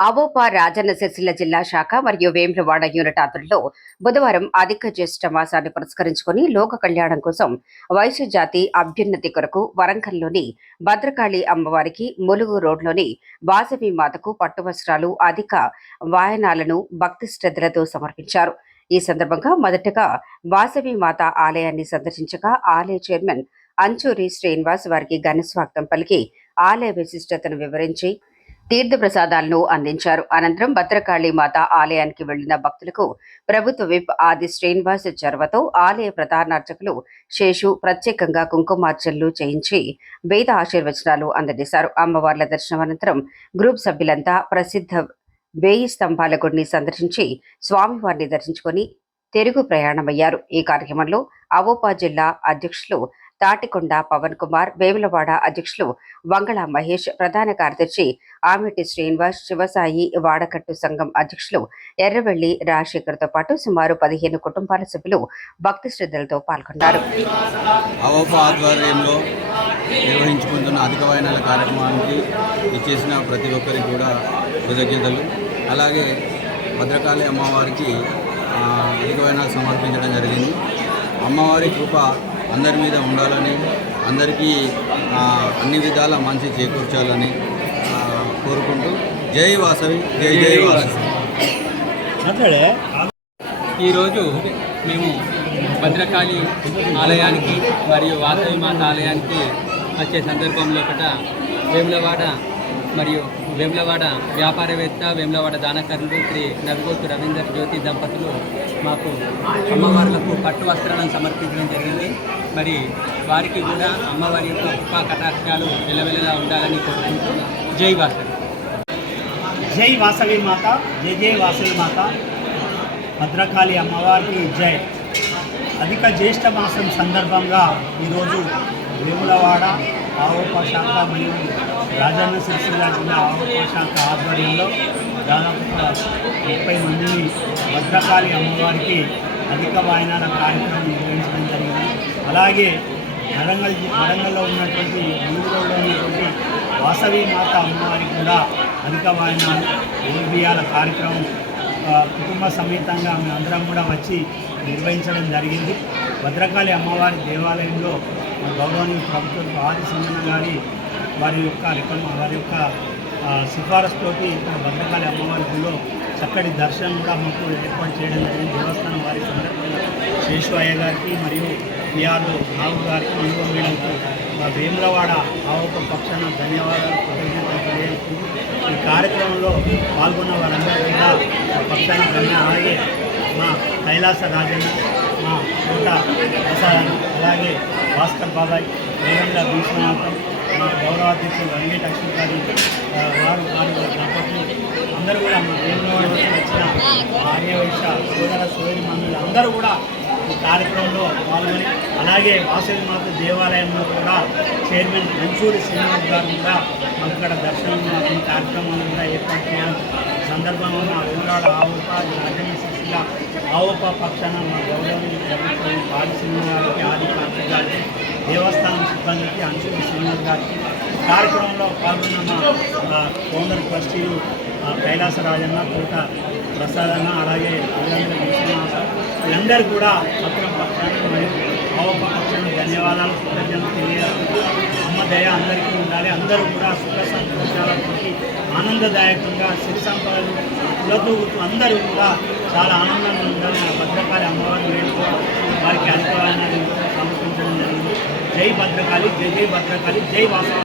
అవోపా రాజన్న సిరిసిల్ల జిల్లా శాఖ మరియు వేములవాడ యూనిట్ ఆధ్వర్యంలో బుధవారం అధిక జ్యేష్ఠ మాసాన్ని పురస్కరించుకుని లోక కళ్యాణం కోసం వైశ్య జాతి అభ్యున్నతి కొరకు వరంగల్లోని భద్రకాళి అమ్మవారికి ములుగు రోడ్లోని వాసవి మాతకు పట్టు వస్త్రాలు అధిక వాయనాలను భక్తి శ్రద్ధలతో సమర్పించారు. ఈ సందర్భంగా మొదటగా వాసవి మాత ఆలయాన్ని సందర్శించగా ఆలయ చైర్మన్ అంచూరి శ్రీనివాస్ వారికి ఘనస్వాగతం పలికి ఆలయ విశిష్టతను వివరించి తీర్థప్రసాదాలను అందించారు. అనంతరం భద్రకాళి మాత ఆలయానికి వెళ్లిన భక్తులకు ప్రభుత్వ విప్ ఆది శ్రీనివాస్ చొరవతో ఆలయ ప్రధానార్చకులు శేషు ప్రత్యేకంగా కుంకుమార్చనలు చేయించి వేద ఆశీర్వచనాలు అందజేశారు. అమ్మవార్ల దర్శనం అనంతరం గ్రూప్ సభ్యులంతా ప్రసిద్ధ 1000 స్తంభాల గుడిని సందర్శించి స్వామివారిని దర్శించుకుని తిరుగు ప్రయాణమయ్యారు. ఈ కార్యక్రమంలో అవోపా జిల్లా అధ్యక్షులు తాటికొండ పవన్ కుమార్, వేములవాడ అధ్యక్షులు వంగళ మహేష్, ప్రధాన కార్యదర్శి ఆమెటి శ్రీనివాస్, శివసాయి వాడకట్టు సంఘం అధ్యక్షులు ఎర్రవెల్లి రాజశేఖర్తో పాటు సుమారు 15 కుటుంబాల సభ్యులు భక్తి శ్రద్ధలతో పాల్గొన్నారు. అవోపా ఆధ్వర్యంలో నిర్వహించుకుంటున్న అధిక వాయనాల కార్యక్రమానికి ఇచ్చేసిన ప్రతి ఒక్కరికి కూడా కృతజ్ఞతలు. అలాగే భద్రకాళి అమ్మవారికి అధిక వాయనాలు సమర్పించడం జరిగింది. అమ్మవారి కృప అందరి మీద ఉండాలని, అందరికీ అన్ని విధాల మంచి చేకూర్చాలని కోరుకుంటూ జై వాసవి, జై జై వాసవి. ఈరోజు మేము భద్రకాళి ఆలయానికి మరియు వాసవి మాత ఆలయానికి వచ్చే సందర్భంలో వేములవాడ మరియు వేములవాడ వ్యాపారవేత్త, వేములవాడ దానకరులు శ్రీ నవిగోతు రవీందర్ జ్యోతి దంపతులు మాకు అమ్మవార్లకు పట్టు వస్త్రాలను సమర్పించడం జరిగింది. మరి వారికి కూడా అమ్మవారి యొక్క కృపా కటాక్షాలు వెలవెలలా ఉండాలని కోరుకుంటూ జై వాసవి. జై వాసవి మాత, జై జై వాసవి మాత. భద్రకాళి అమ్మవారికి జై. అధిక జ్యేష్ఠ మాసం సందర్భంగా ఈరోజు వేములవాడ అవోపా శాఖ మరియు రాజన్న సిరిసిల్ల జిల్లా అవోపా శాఖ ఆధ్వర్యంలో దాదాపుగా 30 మందిని భద్రకాళి అమ్మవారికి అధిక వాయనాల కార్యక్రమం నిర్వహించడం జరిగింది. అలాగే వరంగల్లో ఉన్నటువంటి ములుగులో ఉన్నటువంటి వాసవి మాత అమ్మవారికి కూడా అధిక వాయనాలు ఊర్బియాల కార్యక్రమం కుటుంబ సమేతంగా మేమందరం కూడా వచ్చి నిర్వహించడం జరిగింది. భద్రకాళి అమ్మవారి దేవాలయంలో గౌరవనీయ ప్రభుత్వ ఆది సింగన్న గారి వారి యొక్క సిఫారసుతోటి ఇక్కడ భద్రకాళి అమ్మవారి గుడిలో చక్కటి దర్శనం కూడా మాకు ఏర్పాటు చేయడం జరిగింది. దేవస్థానం వారి సందర్భంగా శేషు అయ్య గారికి మరియు పిఆర్ రావు గారికి, యువ మేడంకు మా వేములవాడ ఆవోపా పక్షాన ధన్యవాదాలు, కృతజ్ఞతలు తెలియజేస్తుంది. ఈ కార్యక్రమంలో పాల్గొన్న వారందరూ కూడా మా పక్షాన అలాగే మా కైలాస రాజన్న, మా కోట ప్రసాద్, అలాగే భాస్కర్ బాబాయ్, వేగంల భీష్మనాథం, మా గౌరవాధ్యక్షులు వెంకట అశ్విన్ గారి వారు దంపతులు అందరూ కూడా మా వేములవాడ వచ్చిన ఆర్యవైశ్య సోదర సోదరి మందులు అందరూ కూడా ఈ కార్యక్రమంలో పాల్గొని, అలాగే వాసవి మాత దేవాలయంలో కూడా చైర్మన్ మంచూరి శ్రీనివాస్ గారు కూడా మాకు ఇక్కడ దర్శనం ఈ కార్యక్రమాలను కూడా ఏర్పాటు చేయడం సందర్భంగా మా వేములవాడ ఆవోపా రాజన్న సిరిసిల్ల ఆవోపా పక్షాన మా గౌరవనీయ ప్రభుత్వం పాలసింహ గారికి, ఆది కార్తీక్ గారికి, దేవస్థానం సిబ్బందికి, అంచూరి శ్రీనివాస్ గారికి, కార్యక్రమంలో పాల్గొన్న మా ఫౌండర్ ట్రస్టీలు కైలాస రాజన్న, కోట ప్రసాదన్న, అలాగే వీళ్ళందరూ కూడా పత్రం పక్షాన మరియు ఆవోపా పక్షాన ధన్యవాదాలు, కృతజ్ఞతలు తెలియజేస్తూ అమ్మ దయ అందరికీ ఉండాలి. అందరూ కూడా సుఖ సంతోషాలతో ఆనందదాయకంగా సిరి సంపదలు కులతూగుతూ అందరూ కూడా చాలా ఆనందంగా ఉండాలి. భద్రకాళి అమ్మవారిని వేడుకోవడం, వారికి అధిక వాయనాలు సమర్పించడం జరిగింది. జై భద్రకాళి, జై జై భద్రకాళి, జై వాసవి.